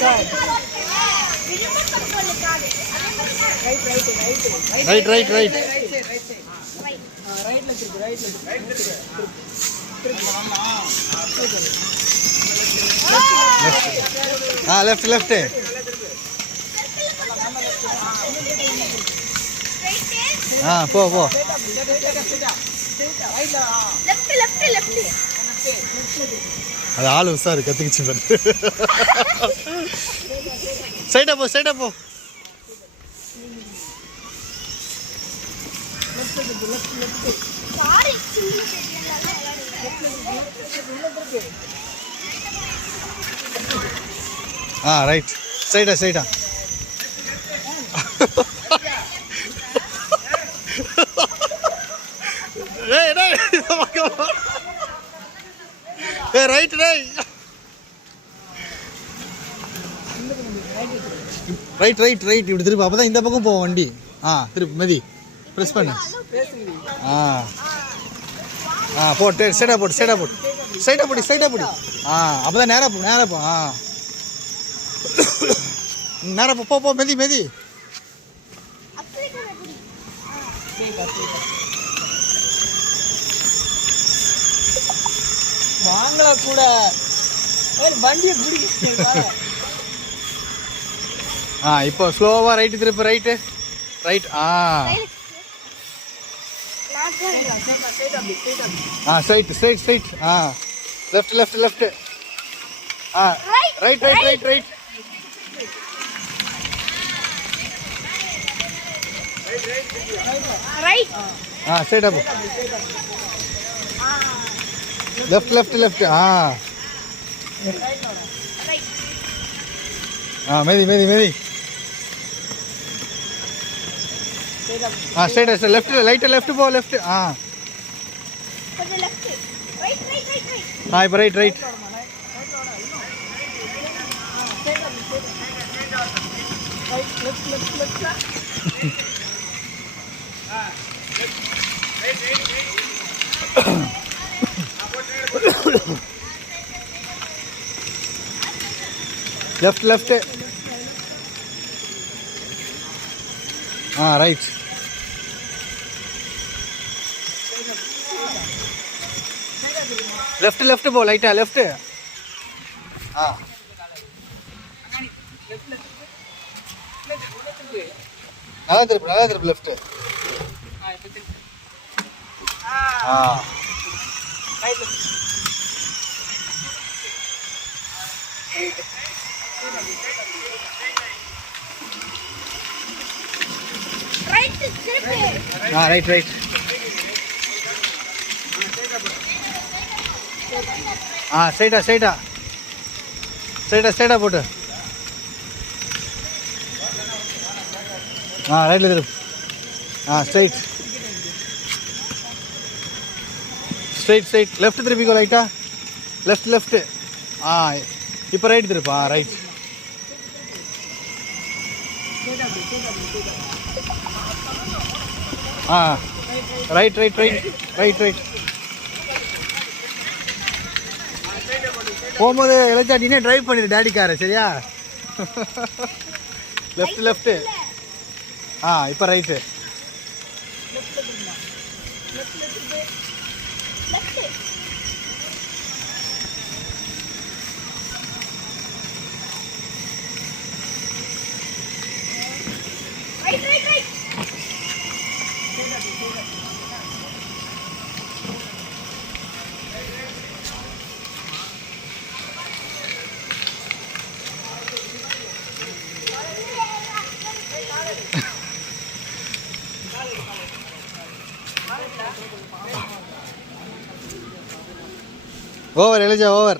Right. Left. போ. அது ஆள் உசாரு கத்துக்கிச்சு பாரு. ஸ்ட்ரைட்டா போ. ரைட். ஸ்ட்ரைட்டா. ரைட். இப்படி திருப்பி அப்பதான் இந்த பக்கம் போவோம் வண்டி. திருப்பி மதி ப்ரெஸ் பண்ணு. போட்டு ஸ்ட்ரைட்டா போடு. அப்பதான் நேரா போ. நேரா போ. மெதி. வாங்கல கூட வண்டியை பிடிக்க. இப்போ ஸ்லோவா ரைட் திருப்பு. ரைட். ஸ்ட்ரைட். லெஃப்ட். ரைட். ஸ்ட்ரைட்டா போ. லெஃப்ட். மெதி. ஸ்ட்ரைட்டா லெஃப்ட் போ. லெஃப்ட். இப்போ ரைட். லெஃப்ட். ரைட். லெஃப்ட் போ. லைட்டா லெஃப்ட். நல்லா திருப்பு. லெஃப்ட். ரைட். ஸ்ட்ரைட்டா போட்டு. ரைட்ல திருப்பு. ஸ்ட்ரைட். லெஃப்ட் திருப்பிக்கோ. லைட்டா லெஃப்ட். இப்போ ரைட் திருப்பா. ரைட். ரைட். போகும்போது இளைச்சாட்டினே டிரைவ் பண்ணிடு டேடி காரை. சரியா? லெஃப்ட். இப்போ ரைட்டு. Over Elijah over.